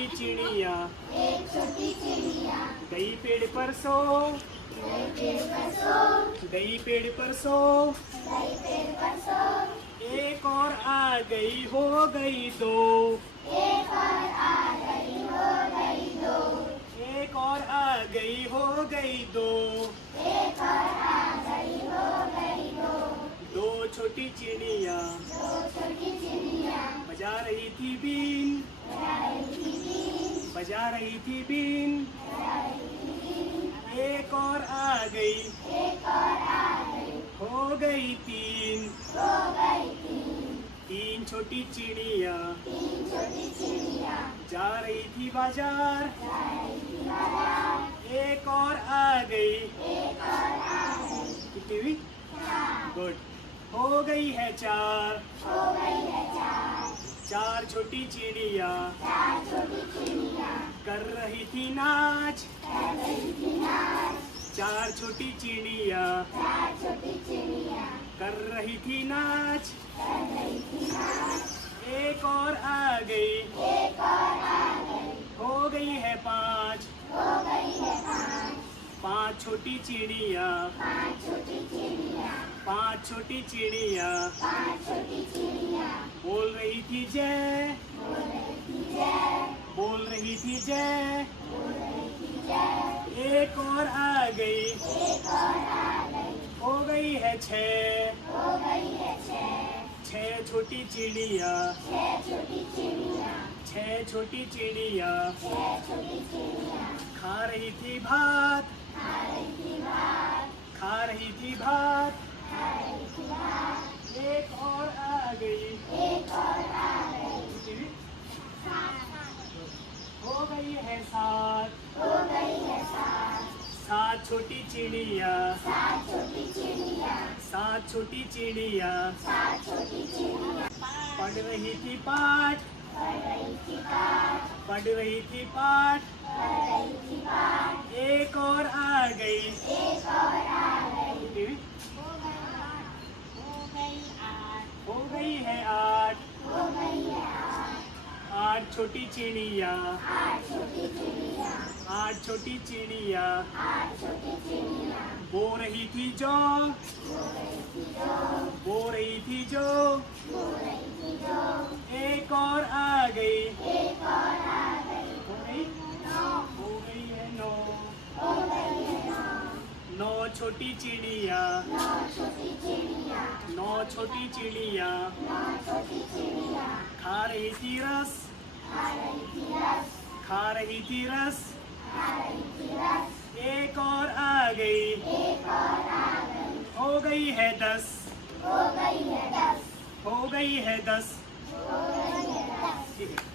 छोटी चिड़िया गई पेड़ पर सो, गई पेड़ पर सो, एक और आ गई हो गई दो, एक और आ गई हो गई दो, दो छोटी चिड़िया बजा रही थी बीन, बजा रही थी बीन, एक और आ गई हो गई तीन, तीन छोटी चिड़िया जा रही थी बाजार, एक और आ गई, कितनी हुई? गुड, हो गई है चार, चार छोटी चिड़िया कर रही थी नाच, चार छोटी चिड़िया कर रही थी नाच, एक और आ गई हो गई है पांच, पांच छोटी चिड़िया, पांच छोटी चिड़िया बोल रही थी जय, बोल रही थी जय, एक और आ गई हो गई है छह, छह छोटी चिड़िया, छह छोटी चिड़िया खा रही थी भात, खा रही थी भात, एक और आ गई हो गई है सात, सात छोटी चिड़िया, सात छोटी चिड़िया पढ़ रही थी पाठ, पढ़ रही थी पाठ, एक और आ गई हो गई है आठ, आठ छोटी चिड़िया, आठ छोटी चिड़िया बो रही थी जो, बो रही थी जो, एक और आ गई हो गई, हो गई है नौ, नौ छोटी चिड़िया, नौ छोटी चिड़िया खा रही थी रस, खा रही थी रस, एक और आ गई हो गई है दस, हो गई है दस, ठीक है।